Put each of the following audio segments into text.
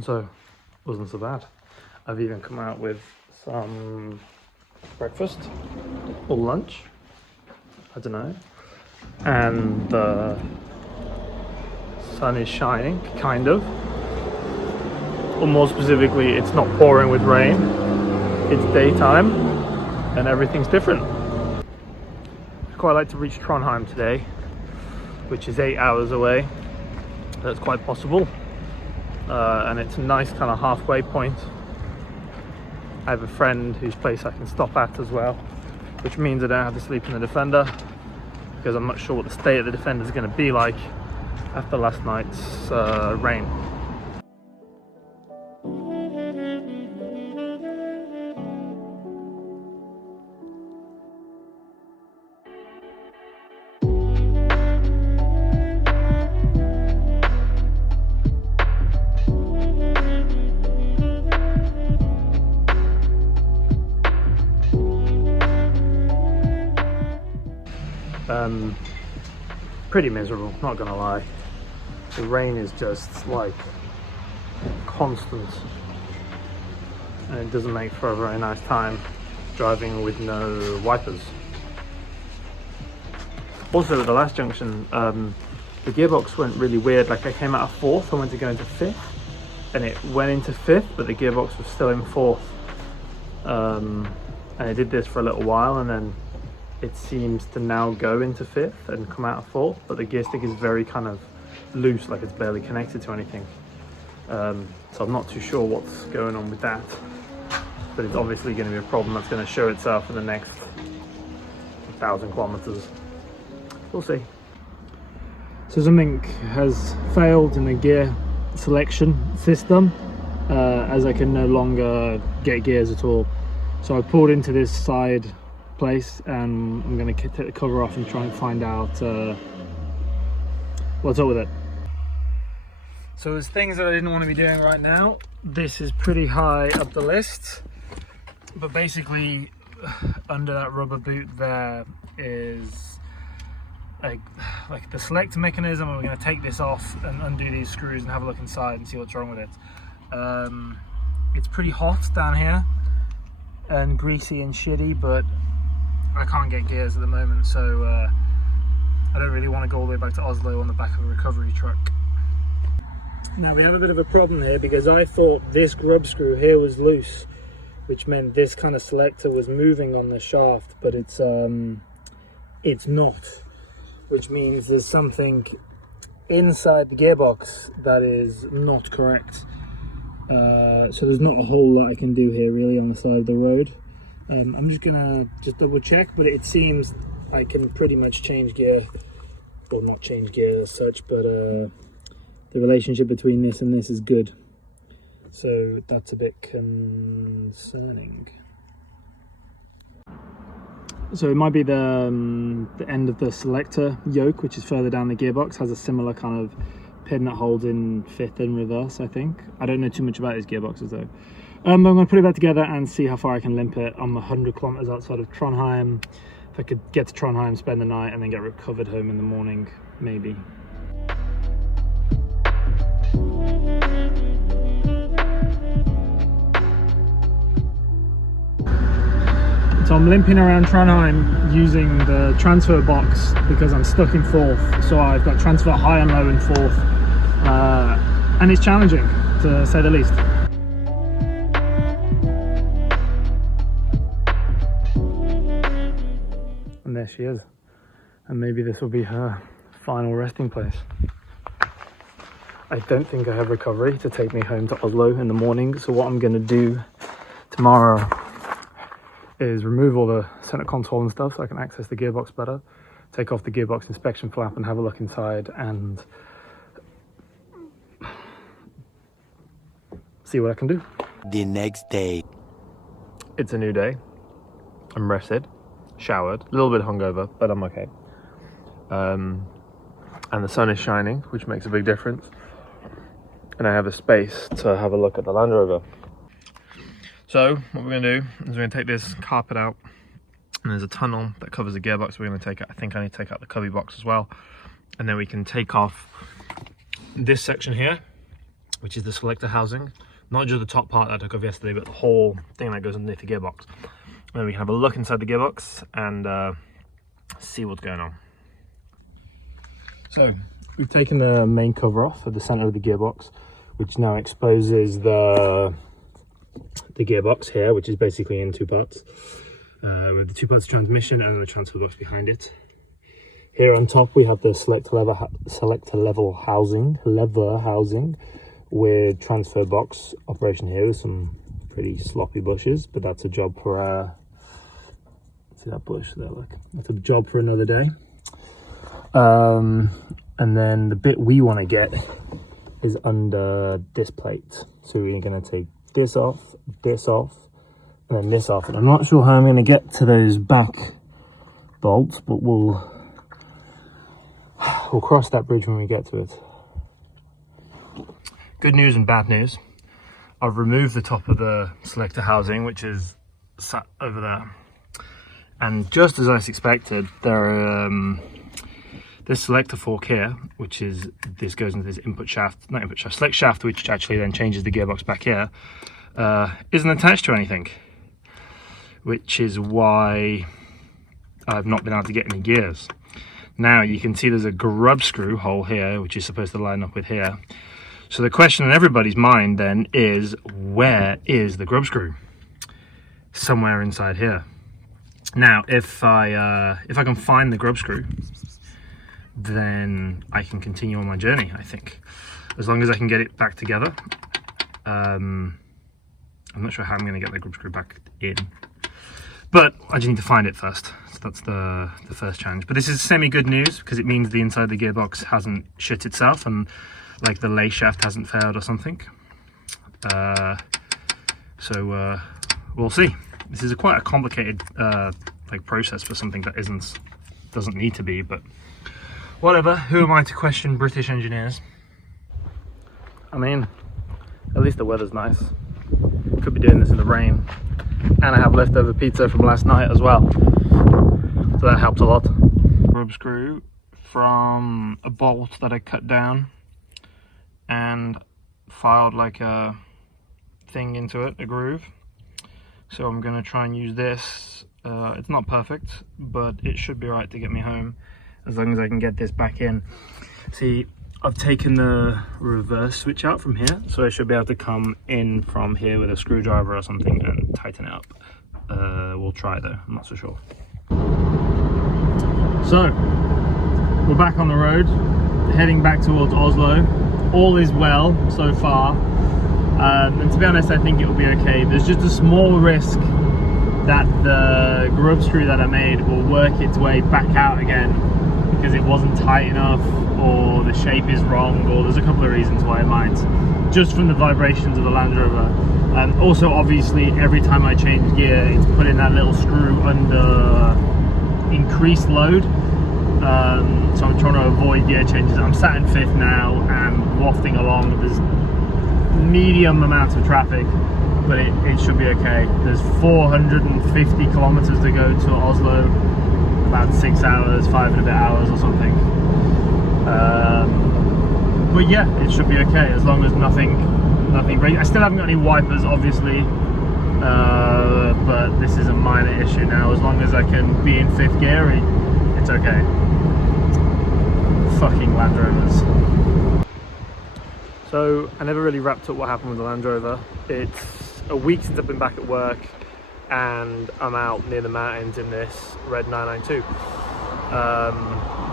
So, wasn't so bad. I've even come out with some breakfast or lunch, I don't know, and the sun is shining, kind of, or more specifically, it's not pouring with rain, it's daytime, and everything's different. I'd quite like to reach Trondheim today, which is 8 hours away. That's quite possible, and it's a nice kind of halfway point. I have a friend whose place I can stop at as well, which means I don't have to sleep in the Defender, because I'm not sure what the state of the Defender is going to be like after last night's rain. Pretty miserable, not gonna lie. The rain is just like constant, and it doesn't make for a very nice time driving with no wipers. Also at the last junction, the gearbox went really weird. Like I came out of 4th, I went to go into 5th, and it went into 5th, but the gearbox was still in 4th. And it did this for a little while, and then it seems to now go into 5th and come out of 4th, but the gear stick is very kind of loose, like it's barely connected to anything. So I'm not too sure what's going on with that, but it's obviously going to be a problem that's going to show itself in the next 1,000 kilometers. We'll see. So something has failed in the gear selection system, as I can no longer get gears at all. So I pulled into this side place, and I'm going to take the cover off and try and find out what's up with it. So there's things that I didn't want to be doing right now. This is pretty high up the list, but basically under that rubber boot there is like the select mechanism, and we're going to take this off and undo these screws and have a look inside and see what's wrong with it. It's pretty hot down here and greasy and shitty, but I can't get gears at the moment, so I don't really want to go all the way back to Oslo on the back of a recovery truck. Now we have a bit of a problem here, because I thought this grub screw here was loose, which meant this kind of selector was moving on the shaft, but it's not, which means there's something inside the gearbox that is not correct. So there's not a whole lot I can do here really on the side of the road. I'm just gonna double check, but it seems I can pretty much change gear, well, not change gear as such, but the relationship between this and this is good, so that's a bit concerning. So it might be the end of the selector yoke, which is further down the gearbox, has a similar kind of pin that holds in 5th and reverse, I think. I don't know too much about these gearboxes though. I'm going to put it back together and see how far I can limp it. I'm 100 kilometers outside of Trondheim. If I could get to Trondheim, spend the night, and then get recovered home in the morning, maybe. So I'm limping around Trondheim using the transfer box because I'm stuck in 4th. So I've got transfer high and low in 4th, and it's challenging to say the least. And there she is, and maybe this will be her final resting place. I don't think I have recovery to take me home to Oslo in the morning, so what I'm going to do tomorrow is remove all the center console and stuff so I can access the gearbox better, take off the gearbox inspection flap and have a look inside and see what I can do. The next day. It's a new day. I'm rested, showered, a little bit hungover, but I'm okay. And the sun is shining, which makes a big difference. And I have a space to have a look at the Land Rover. So what we're going to do is we're going to take this carpet out, and there's a tunnel that covers the gearbox. We're going to take it. I think I need to take out the cubby box as well, and then we can take off this section here, which is the selector housing. Not just the top part that I took off yesterday, but the whole thing that goes underneath the gearbox. And then we can have a look inside the gearbox and see what's going on. So we've taken the main cover off at the center of the gearbox, which now exposes the gearbox here, which is basically in two parts, with the two parts of transmission and then the transfer box behind it. Here on top we have the selector level housing, lever housing, with transfer box operation here with some pretty sloppy bushes, but that's a job for see that bush there, look, that's a job for another day. And then the bit we want to get is under this plate, so we're going to take this off, and then this off, and I'm not sure how I'm going to get to those back bolts, but we'll cross that bridge when we get to it. Good news and bad news. I've removed the top of the selector housing, which is sat over there, and just as I suspected, there are this selector fork here, which is, this goes into this input shaft, not input shaft, select shaft, which actually then changes the gearbox back here, isn't attached to anything, which is why I've not been able to get any gears. Now you can see there's a grub screw hole here, which is supposed to line up with here. So the question in everybody's mind then is, where is the grub screw? Somewhere inside here. Now, if I can find the grub screw, then I can continue on my journey, I think. As long as I can get it back together. I'm not sure how I'm going to get the grub screw back in, but I just need to find it first. So that's the first challenge. But this is semi-good news, because it means the inside of the gearbox hasn't shit itself and like the lay shaft hasn't failed or something. So we'll see. This is quite a complicated like process for something that doesn't need to be, but whatever. Who am I to question British engineers? I mean, at least the weather's nice. Could be doing this in the rain, and I have leftover pizza from last night as well, so that helps a lot. Rub screw from a bolt that I cut down and filed like a thing into it, a groove. So I'm going to try and use this. It's not perfect, but it should be right to get me home, as long as I can get this back in. See, I've taken the reverse switch out from here, so I should be able to come in from here with a screwdriver or something and tighten it up. We'll try though, I'm not so sure. So, we're back on the road, heading back towards Oslo. All is well so far, and to be honest, I think it will be okay. There's just a small risk that the grub screw that I made will work its way back out again because it wasn't tight enough, or the shape is wrong, or there's a couple of reasons why it might, just from the vibrations of the Land Rover. And also, obviously, every time I change gear, it's putting that little screw under increased load. So I'm trying to avoid gear changes. I'm sat in fifth now and wafting along. There's medium amounts of traffic, but it should be okay. There's 450 kilometers to go to Oslo, about 6 hours, 5 and a bit hours or something. But yeah, it should be okay as long as nothing. I still haven't got any wipers, obviously, but this is a minor issue now. As long as I can be in fifth gear, it's okay. Fucking Land Rovers. So I never really wrapped up what happened with the Land Rover. It's a week since I've been back at work, and I'm out near the mountains in this red 992.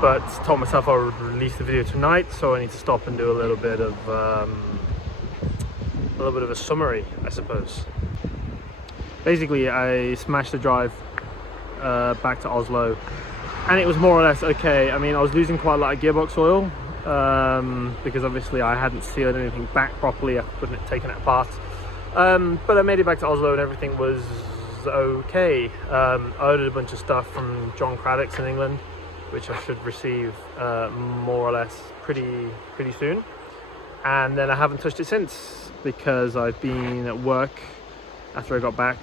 But told myself I would release the video tonight, so I need to stop and do a little bit of a summary, I suppose. Basically, I smashed the drive back to Oslo, and it was more or less okay. I mean, I was losing quite a lot of gearbox oil because obviously I hadn't sealed anything back properly after taking it apart. But I made it back to Oslo and everything was okay. I ordered a bunch of stuff from John Craddock's in England, which I should receive more or less pretty soon. And then I haven't touched it since, because I've been at work after I got back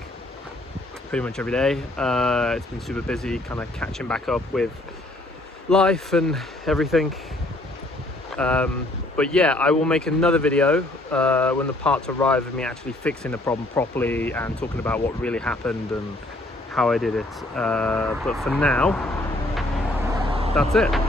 pretty much every day. It's been super busy, kind of catching back up with life and everything. But But yeah, I will make another video when the parts arrive of me actually fixing the problem properly and talking about what really happened and how I did it. But for now, that's it.